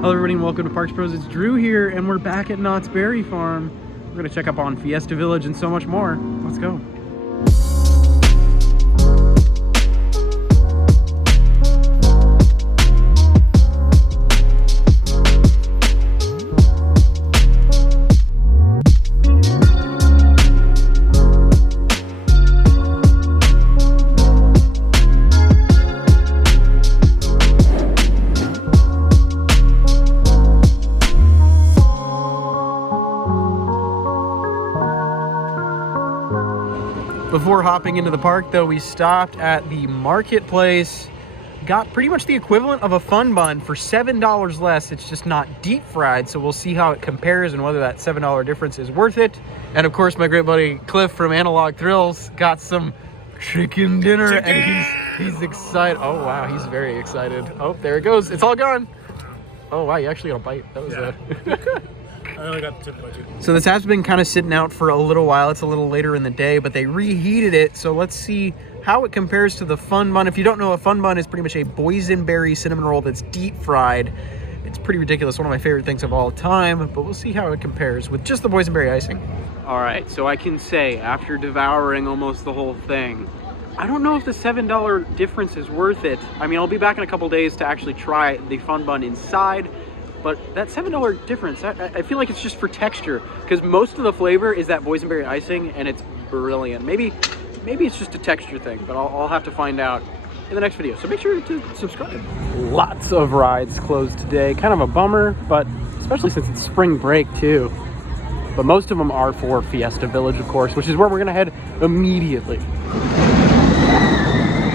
Hello everybody and welcome to Parks Bros. It's Drew here and we're back at Knott's Berry Farm. We're going to check up on Fiesta Village and so much more. Let's go. Before hopping into the park though, we stopped at the marketplace, got pretty much the equivalent of a fun bun for $7 less. It's just not deep fried, so we'll see how it compares and whether that $7 difference is worth it. And of course, my great buddy Cliff from Analog Thrills got some chicken dinner and he's excited. Oh wow, he's very excited. Oh, there it goes. It's all gone. Oh wow, you actually got a bite. That was good. I only got the tip of my chicken. So this has been kind of sitting out for a little while. It's a little later in the day, but they reheated it. So let's see how it compares to the fun bun. If you don't know, a fun bun is pretty much a boysenberry cinnamon roll that's deep fried. It's pretty ridiculous. One of my favorite things of all time, but we'll see how it compares with just the boysenberry icing. All right, so I can say after devouring almost the whole thing, I don't know if the $7 difference is worth it. I mean, I'll be back in a couple days to actually try the fun bun inside. But that $7 difference, I feel like it's just for texture, because most of the flavor is that boysenberry icing, and it's brilliant. Maybe it's just a texture thing, but I'll have to find out in the next video. So make sure to subscribe. Lots of rides closed today. Kind of a bummer, but especially since it's spring break too. But most of them are for Fiesta Village, of course, which is where we're gonna head immediately.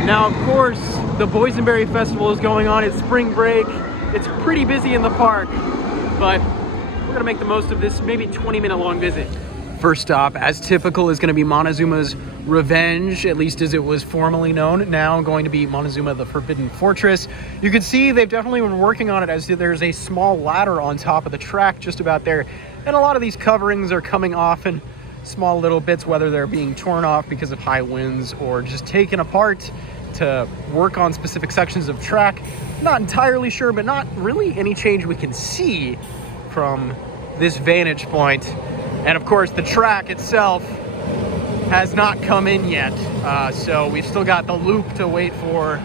Now, of course, the Boysenberry Festival is going on. It's spring break. It's pretty busy in the park, but we're gonna make the most of this maybe 20-minute long visit. First stop, as typical, is gonna be Montezuma's Revenge, at least as it was formerly known. Now going to be Montezuma the Forbidden Fortress. You can see they've definitely been working on it, as there's a small ladder on top of the track just about there. And a lot of these coverings are coming off in small little bits, whether they're being torn off because of high winds or just taken apart to work on specific sections of track. Not entirely sure, but not really any change we can see from this vantage point. And of course, the track itself has not come in yet. So we've still got the loop to wait for.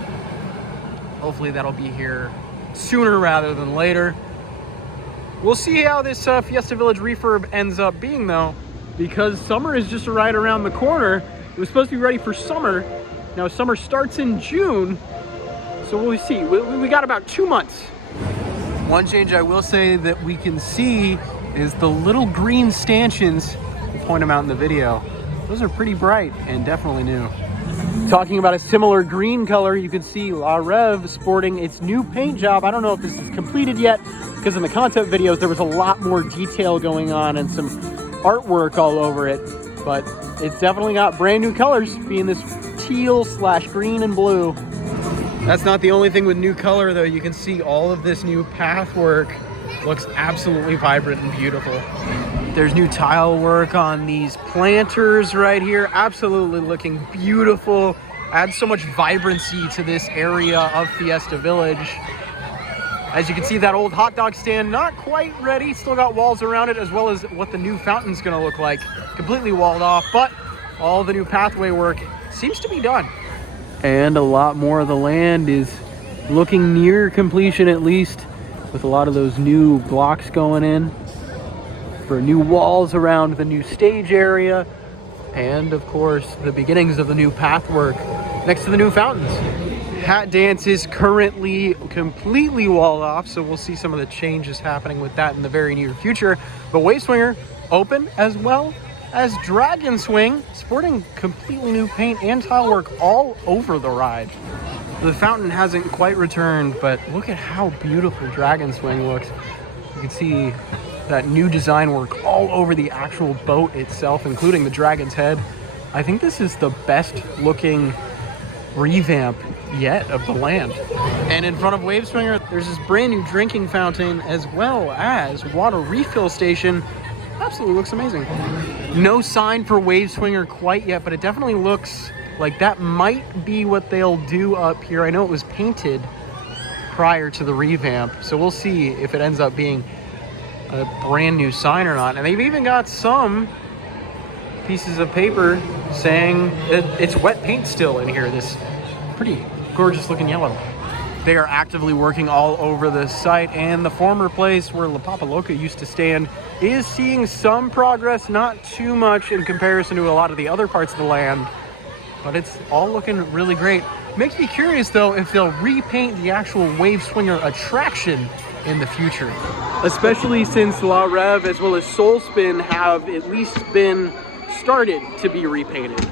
Hopefully that'll be here sooner rather than later. We'll see how this Fiesta Village refurb ends up being though, because summer is just right around the corner. It was supposed to be ready for summer. Now summer starts in June, so we'll see. We got about 2 months. One change I will say that we can see is the little green stanchions. We'll point them out in the video. Those are pretty bright and definitely new. Talking about a similar green color, you can see La Rev sporting its new paint job. I don't know if this is completed yet, because in the concept videos there was a lot more detail going on and some artwork all over it, but it's definitely got brand new colors, being this teal/green and blue. That's not the only thing with new color though. You can see all of this new path work looks absolutely vibrant and beautiful. There's new tile work on these planters right here, absolutely looking beautiful. Adds so much vibrancy to this area of Fiesta Village. As you can see, that old hot dog stand not quite ready, still got walls around it, as well as what the new fountain's gonna look like, completely walled off, but all the new pathway work seems to be done. And a lot more of the land is looking near completion, at least, with a lot of those new blocks going in for new walls around the new stage area, and of course the beginnings of the new path work next to the new fountains. Hat Dance is currently completely walled off, so we'll see some of the changes happening with that in the very near future. But Wave Swinger open, as well as Dragon Swing, sporting completely new paint and tile work all over the ride. The fountain hasn't quite returned, but look at how beautiful Dragon Swing looks. You can see that new design work all over the actual boat itself, including the dragon's head. I think this is the best looking revamp yet of the land. And in front of Wave Swinger, there's this brand new drinking fountain as well as water refill station. Absolutely looks amazing. No sign for Wave Swinger quite yet, but it definitely looks like that might be what they'll do up here. I know it was painted prior to the revamp. So we'll see if it ends up being a brand new sign or not. And they've even got some pieces of paper saying that it's wet paint still in here, this pretty gorgeous looking yellow. They are actively working all over the site, and the former place where La Papa Loca used to stand is seeing some progress, not too much in comparison to a lot of the other parts of the land, but it's all looking really great. Makes me curious though if they'll repaint the actual wave swinger attraction in the future, especially since La Rev as well as Soul Spin have at least been started to be repainted.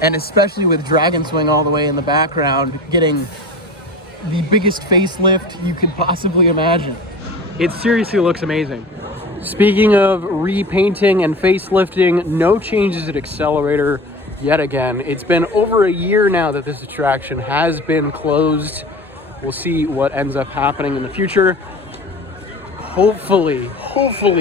And especially with Dragon Swing all the way in the background, getting the biggest facelift you could possibly imagine. It seriously looks amazing. Speaking of repainting and facelifting, no changes at Accelerator yet again. It's been over a year now that this attraction has been closed. We'll see what ends up happening in the future. Hopefully,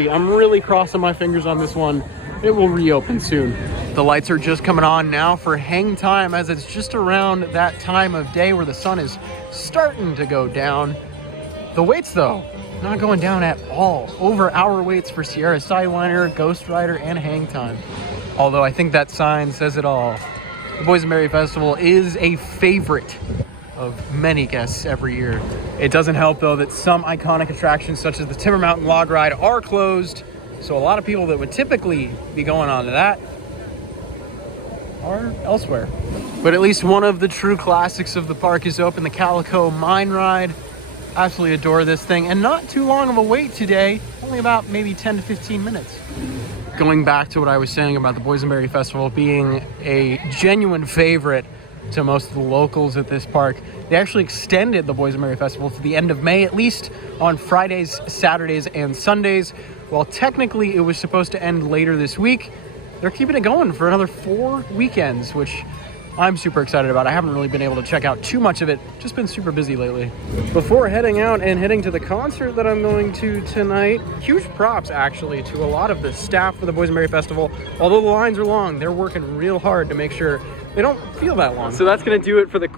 I'm really crossing my fingers on this one, it will reopen soon. The lights are just coming on now for hang time, as it's just around that time of day where the sun is starting to go down. The waits though, not going down at all. Over hour waits for Sierra Sideliner, Ghost Rider, and hang time. Although I think that sign says it all. The Boysenberry Festival is a favorite of many guests every year. It doesn't help though that some iconic attractions such as the Timber Mountain Log Ride are closed. So a lot of people that would typically be going on to that are elsewhere. But at least one of the true classics of the park is open, the Calico Mine Ride. Absolutely adore this thing, and not too long of a wait today, only about maybe 10 to 15 minutes. Going back to what I was saying about the Boysenberry Festival being a genuine favorite to most of the locals at this park, they actually extended the Boysenberry Festival to the end of May, at least on Fridays, Saturdays, and Sundays. While technically it was supposed to end later this week, they're keeping it going for another 4 weekends, which I'm super excited about. I haven't really been able to check out too much of it, just been super busy lately. Before heading out and heading to the concert that I'm going to tonight, huge props actually to a lot of the staff for the Boysenberry Festival. Although the lines are long, they're working real hard to make sure they don't feel that long. So that's gonna do it for the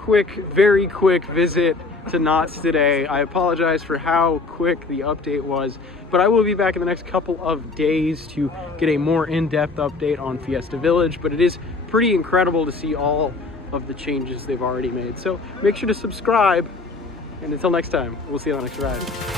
very quick visit to Knott's today. I apologize for how quick the update was, but I will be back in the next couple of days to get a more in-depth update on Fiesta Village. But it is pretty incredible to see all of the changes they've already made. So make sure to subscribe, and until next time, we'll see you on the next ride.